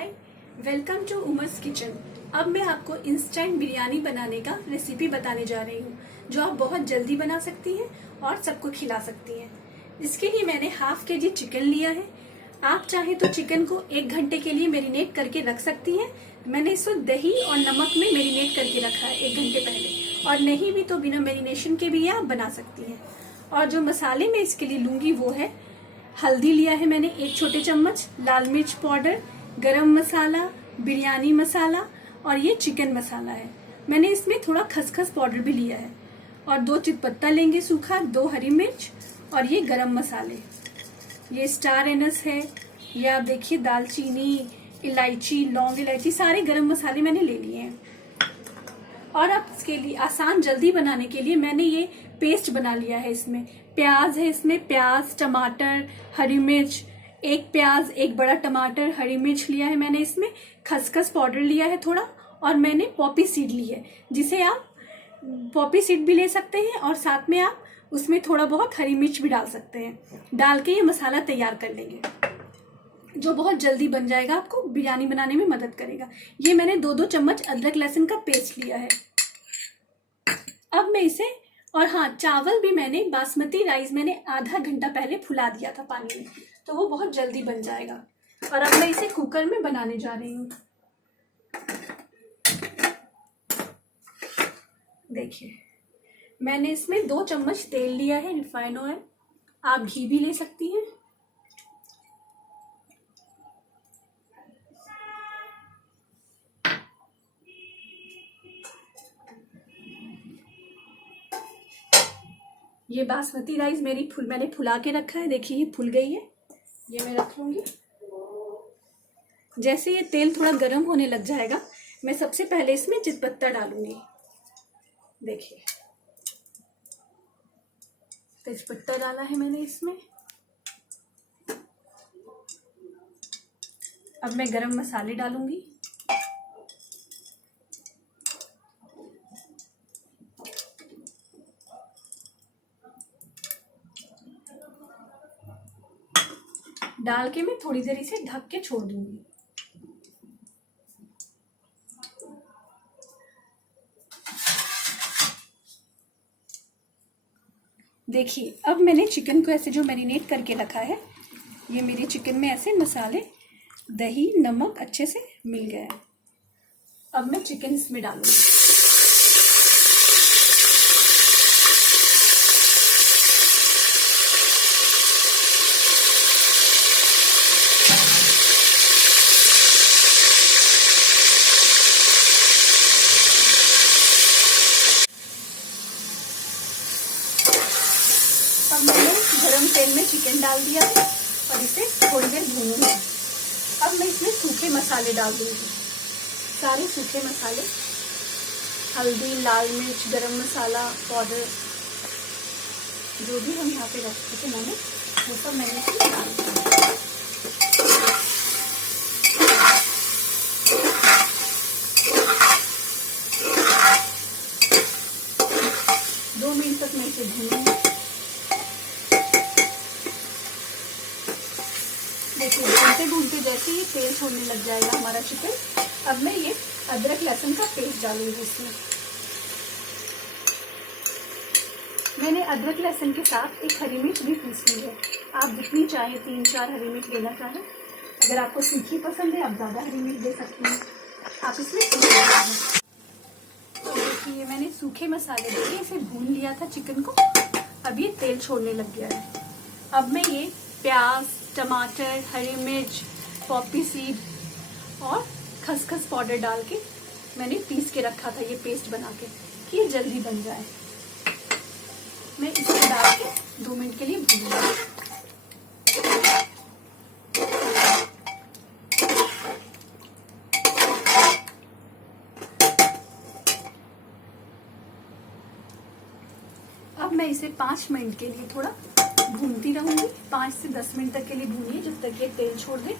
Hi, welcome to Umar's kitchen. अब मैं आपको इंस्टेंट बिरयानी बनाने का रेसिपी बताने जा रही हूँ, जो आप बहुत जल्दी बना सकती हैं और सबको खिला सकती हैं। इसके लिए मैंने हाफ केजी चिकन लिया है। आप चाहें तो चिकन को 1 घंटे के लिए मैरिनेट करके रख सकती हैं। मैंने इसको दही और नमक में मैरिनेट करके रखा है 1 घंटे पहले, और नहीं भी तो बिना मैरिनेशन के भी आप बना सकती हैं। और जो मसाले मैं इसके लिए लूंगी वो है, हल्दी लिया है मैंने 1 छोटे चम्मच, लाल मिर्च पाउडर, गरम मसाला, बिरयानी मसाला और ये चिकन मसाला है। मैंने इसमें थोड़ा खसखस पाउडर भी लिया है, और 2 चितपत्ता लेंगे सूखा, 2 हरी मिर्च और ये गरम मसाले। ये स्टार एनस है, ये आप देखिए दालचीनी, इलायची, लौंग इलायची, सारे गरम मसाले मैंने ले लिए हैं। और अब इसके लिए आसान जल्दी बनाने के लिए मैंने ये पेस्ट बना लिया है। इसमें प्याज है, इसमें प्याज, टमाटर, हरी मिर्च, 1 प्याज, 1 बड़ा टमाटर, हरी मिर्च लिया है मैंने। इसमें खसखस पाउडर लिया है थोड़ा, और मैंने पॉपी सीड ली है, जिसे आप पॉपी सीड भी ले सकते हैं और साथ में आप उसमें थोड़ा बहुत हरी मिर्च भी डाल सकते हैं। डाल के ये मसाला तैयार कर लेंगे, जो बहुत जल्दी बन जाएगा, आपको बिरयानी बनाने में मदद करेगा। ये मैंने 2-2 चम्मच अदरक लहसुन का पेस्ट लिया है। अब मैं इसे, और हाँ, चावल भी मैंने बासमती राइस मैंने आधा घंटा पहले फुला दिया था पानी में, तो वो बहुत जल्दी बन जाएगा। और अब मैं इसे कुकर में बनाने जा रही हूँ। देखिए, मैंने इसमें 2 चम्मच तेल लिया है, रिफाइंड ऑयल। आप घी भी ले सकती हैं। ये बासमती राइस मैंने फुला के रखा है। देखिए ये फूल गई है, ये मैं रख लूंगी। जैसे ये तेल थोड़ा गर्म होने लग जाएगा, मैं सबसे पहले इसमें चितपत्ता डालूंगी। देखिए, तेजपत्ता डाला है मैंने इसमें। अब मैं गरम मसाले डालूंगी। डाल के मैं थोड़ी देर इसे ढक के छोड़ दूंगी। देखिए, अब मैंने चिकन को ऐसे जो मैरिनेट करके रखा है, ये मेरे चिकन में ऐसे मसाले, दही, नमक अच्छे से मिल गया है। अब मैं चिकन इसमें डालूंगी। अब मैंने गरम तेल में चिकन डाल दिया है और इसे थोड़ी देर भूनूंगी। अब मैं इसमें सूखे मसाले डाल दूंगी, सारे सूखे मसाले, हल्दी, लाल मिर्च, गरम मसाला पाउडर, जो भी हम यहाँ पे रखे थे मैंने, वो सब मैंने इसमें डाल दिया। 2 मिनट तक मैं इसे भूनूंगी। देखिए, भूनते भूनते जैसे ही तेल छोड़ने लग जाएगा हमारा चिकन, अब मैं ये अदरक लहसुन का पेस्ट डालूंगी इसमें। मैंने अदरक लहसुन के साथ 1 हरी मिर्च भी पीस ली है। आप जितनी चाहे 3-4 हरी मिर्च लेना चाहें। अगर आपको तीखी पसंद है, आप ज़्यादा हरी मिर्च दे सकती हैं। आप इसमें तो देखिए, मैंने सूखे मसाले देके इसे भून लिया था चिकन को। अब ये तेल छोड़ने लग गया है। अब मैं ये प्याज, टमाटर, हरी मिर्च, पॉपी सीड और खसखस पाउडर डाल के मैंने पीस के रखा था, ये पेस्ट बना के, कि ये जल्दी बन जाए। मैं इसे डाल के 2 मिनट के लिए भूनूंगी। अब मैं इसे 5 मिनट के लिए थोड़ा भूनती रहूंगी। 5 से 10 मिनट तक के लिए भूनिए, जब तक ये तेल छोड़ दे।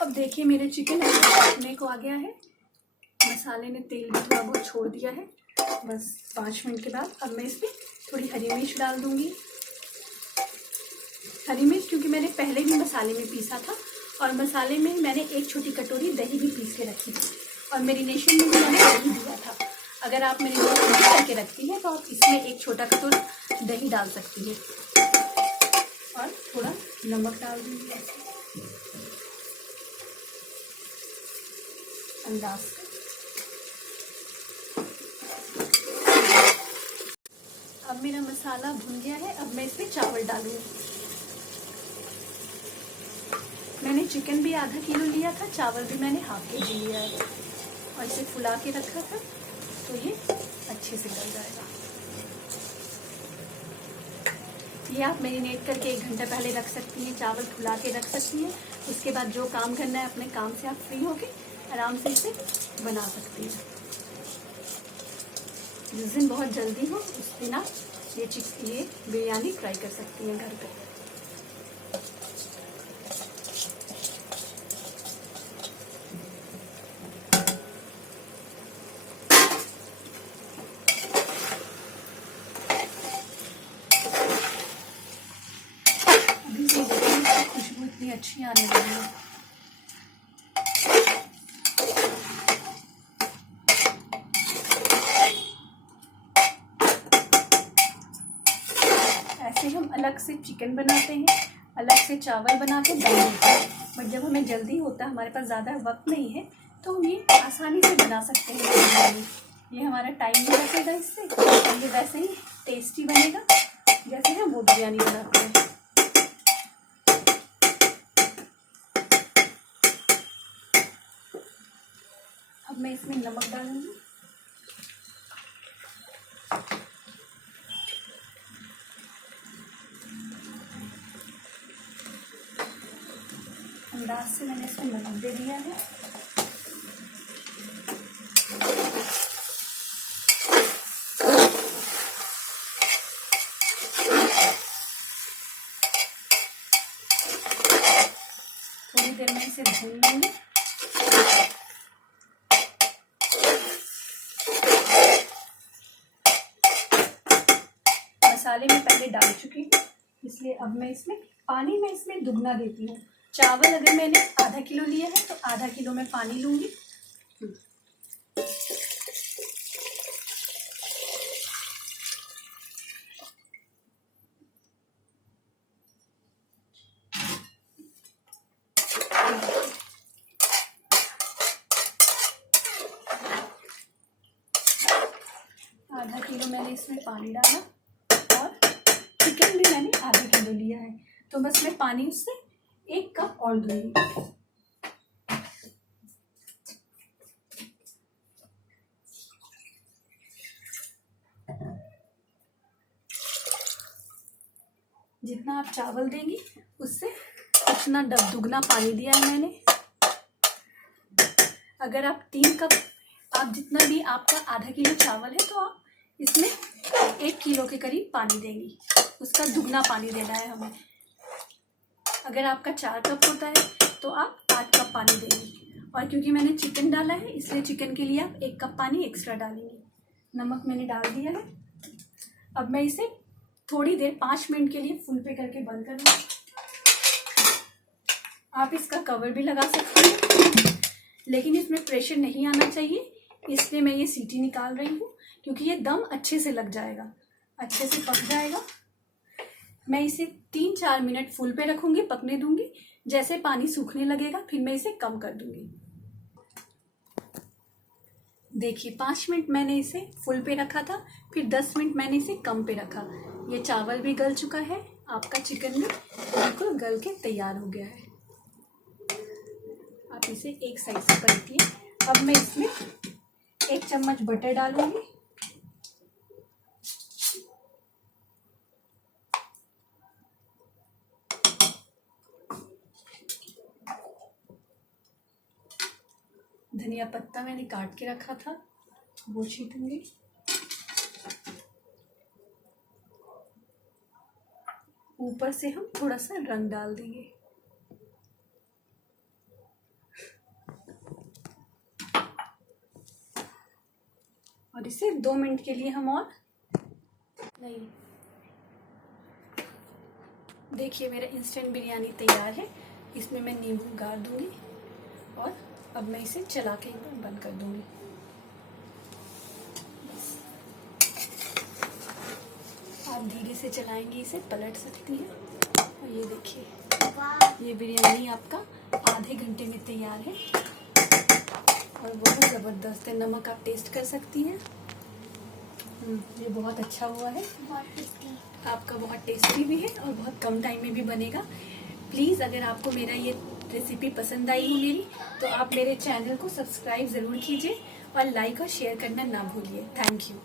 अब देखिए, मेरे चिकन पकने को आ गया है। मसाले ने तेल भी थोड़ा बहुत छोड़ दिया है। बस 5 मिनट के बाद अब मैं इसमें थोड़ी हरी मिर्च डाल दूंगी, हरी मिर्च क्योंकि मैंने पहले भी मसाले में पीसा था, और मसाले में मैंने 1 छोटी कटोरी दही भी पीस के रखी थी, और मेरिनेशन में भी मैंने दही दिया था। अगर आप मेरिनेशन नहीं करके रखती हैं तो आप इसमें 1 छोटा कटोरा दही डाल सकती हैं, और थोड़ा नमक डाल दूँगी ऐसे अंदाज से। अब मेरा मसाला भुन गया है। अब मैं इसमें चावल डालूंगी। मैंने चिकन भी आधा किलो लिया था, चावल भी मैंने हाफ के जी लिया है, और इसे फुला के रखा था तो ये अच्छे से गल जाएगा। ये आप मैरिनेट करके 1 घंटा पहले रख सकती हैं, चावल फुला के रख सकती हैं। उसके बाद जो काम करना है अपने काम से आप फ्री होके आराम से इसे बना सकती हैं। जिस दिन बहुत जल्दी हो उस दिन आप ये बिरयानी ट्राई कर सकती हैं घर पे। अभी से देखिए खुशबू इतनी अच्छी आने लगी है। ऐसे हम अलग से चिकन बनाते हैं, अलग से चावल बना के दम देते हैं, बट जब हमें जल्दी होता है, हमारे पास ज़्यादा वक्त नहीं है, तो हम ये आसानी से बना सकते हैं बिरयानी। ये हमारा टाइम भी बचेगा इससे, और ये वैसे ही टेस्टी बनेगा जैसे हम वो बिरयानी बनाते हैं। अब मैं इसमें नमक डालूंगी। अंदाज से मैंने इसमें नमक दे दिया है। थोड़ी देर में इसे भून लूंगी। मसाले में पहले डाल चुकी हूँ, इसलिए अब मैं इसमें पानी में इसमें दुगना देती हूँ। चावल अगर मैंने आधा किलो लिया है तो आधा किलो में पानी लूंगी। आधा किलो मैंने इसमें पानी डाला, और चिकन भी मैंने आधा किलो लिया है, तो बस मैं पानी उससे 1 कप और दूंगी। जितना आप चावल देंगी उससे उतना दुगना पानी दिया है मैंने। अगर आप 3 कप, आप जितना भी आपका आधा किलो चावल है तो आप इसमें 1 किलो के करीब पानी देंगी, उसका दुगना पानी देना है हमें। अगर आपका 4 कप होता है तो आप 8 कप पानी देंगी, और क्योंकि मैंने चिकन डाला है इसलिए चिकन के लिए आप 1 कप पानी एक्स्ट्रा डालेंगी। नमक मैंने डाल दिया है। अब मैं इसे थोड़ी देर 5 मिनट के लिए फुल पे करके बंद करूँगी। आप इसका कवर भी लगा सकते हैं, लेकिन इसमें प्रेशर नहीं आना चाहिए, इसलिए मैं ये सीटी निकाल रही हूँ, क्योंकि ये दम अच्छे से लग जाएगा, अच्छे से पक जाएगा। मैं इसे 3-4 मिनट फुल पे रखूँगी, पकने दूँगी। जैसे पानी सूखने लगेगा फिर मैं इसे कम कर दूँगी। देखिए 5 मिनट मैंने इसे फुल पे रखा था, फिर 10 मिनट मैंने इसे कम पे रखा। ये चावल भी गल चुका है, आपका चिकन भी बिल्कुल गल के तैयार हो गया है। आप इसे एक साइड से पलटिए। अब मैं इसमें 1 चम्मच बटर डालूंगी। धनिया पत्ता मैंने काट के रखा था, वो छीटूंगी। ऊपर से हम थोड़ा सा रंग डाल देंगे। और इसे 2 मिनट के लिए हम और नहीं देखिए मेरा इंस्टेंट बिरयानी तैयार है। इसमें मैं नींबू गाड़ दूंगी और अब मैं इसे चला के एक बार बंद कर दूंगी। आप धीरे से चलाएंगे इसे पलट सकती हैं। और ये देखिए ये बिरयानी आपका आधे घंटे में तैयार है और बहुत ज़बरदस्त है। नमक आप टेस्ट कर सकती हैं। ये बहुत अच्छा हुआ है, आपका बहुत टेस्टी भी है और बहुत कम टाइम में भी बनेगा। प्लीज़ अगर आपको मेरा ये रेसिपी पसंद आई हो मेरी, तो आप मेरे चैनल को सब्सक्राइब ज़रूर कीजिए और लाइक और शेयर करना ना भूलिए। Thank you.